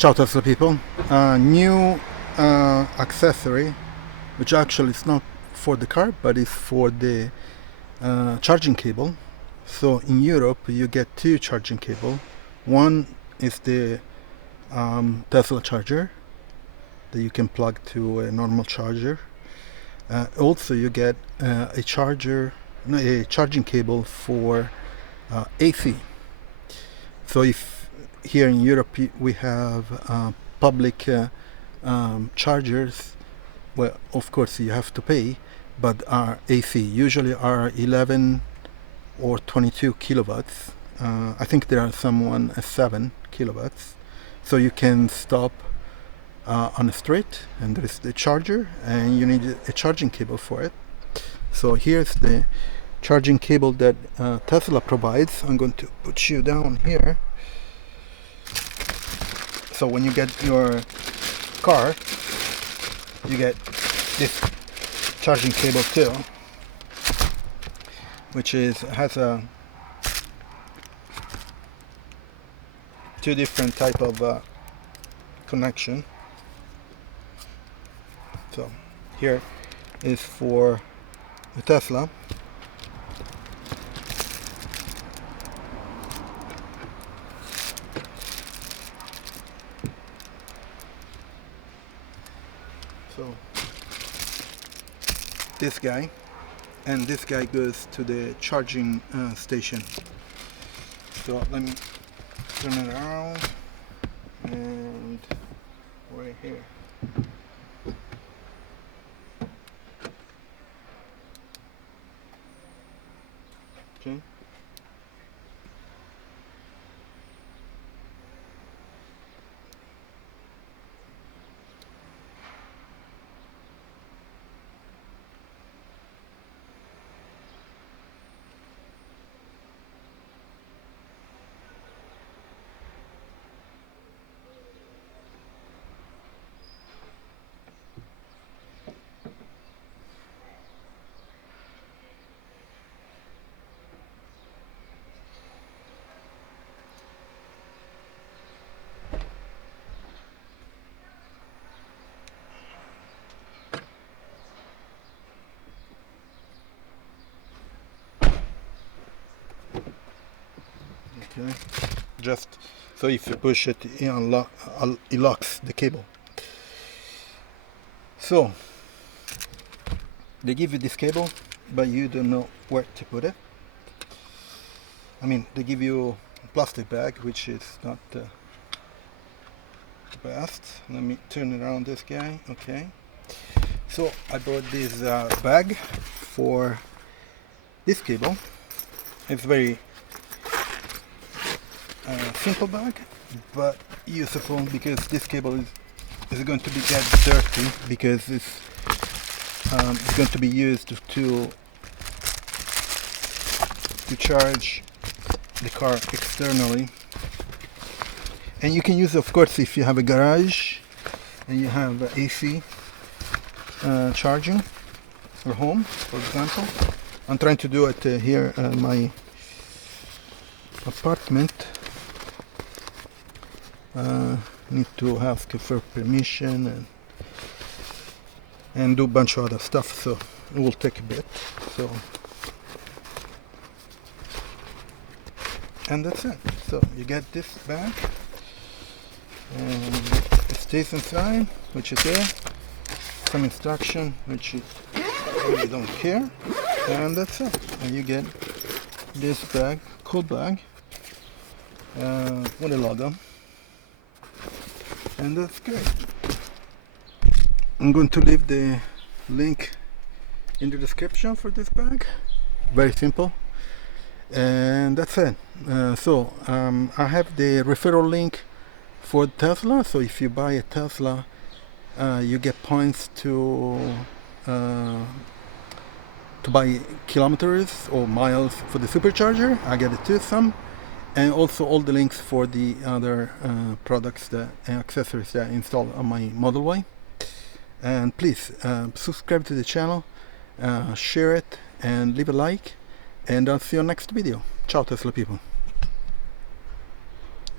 Ciao Tesla people, new accessory which actually is not for the car but is for the charging cable. So in Europe you get two charging cable. One is the Tesla charger that you can plug to a normal charger. Also you get a charging cable for AC. So if here in Europe we have public chargers, well, of course you have to pay, but are AC, usually are 11 or 22 kilowatts. I think there are some 7 kilowatts. So you can stop on the street and there is the charger and you need a charging cable for it. So here's the charging cable that Tesla provides. I'm going to put you down here. So when you get your car, you get this charging cable too, which has a two different type of connection. So here is for the Tesla. So this guy, and this guy goes to the charging station. So let me turn it around, and right here. Okay. Okay. Just so if you push it, it locks the cable. So they give you this cable, but you don't know where to put it. I mean, they give you a plastic bag, which is not the best. Let me turn around this guy. Okay. So I bought this bag for this cable. It's very simple bag, but useful because this cable is going to get dirty because it's going to be used to charge the car externally. And you can use, of course, if you have a garage and you have AC charging or home, for example. I'm trying to do it here at my apartment. Need to ask for permission and do a bunch of other stuff, so it will take a bit. So, and that's it. So you get this bag and it stays inside, which is there. Some instruction, which you really don't care, and that's it. And you get this bag, cool bag, with a logo. And that's great. I'm going to leave the link in the description for this bag. Very simple. And that's it. I have the referral link for Tesla. So if you buy a Tesla, you get points to buy kilometers or miles for the Supercharger. I get it too, some. And also all the links for the other products and accessories that I installed on my Model Y. And please subscribe to the channel, share it, and leave a like. And I'll see you next video. Ciao Tesla people.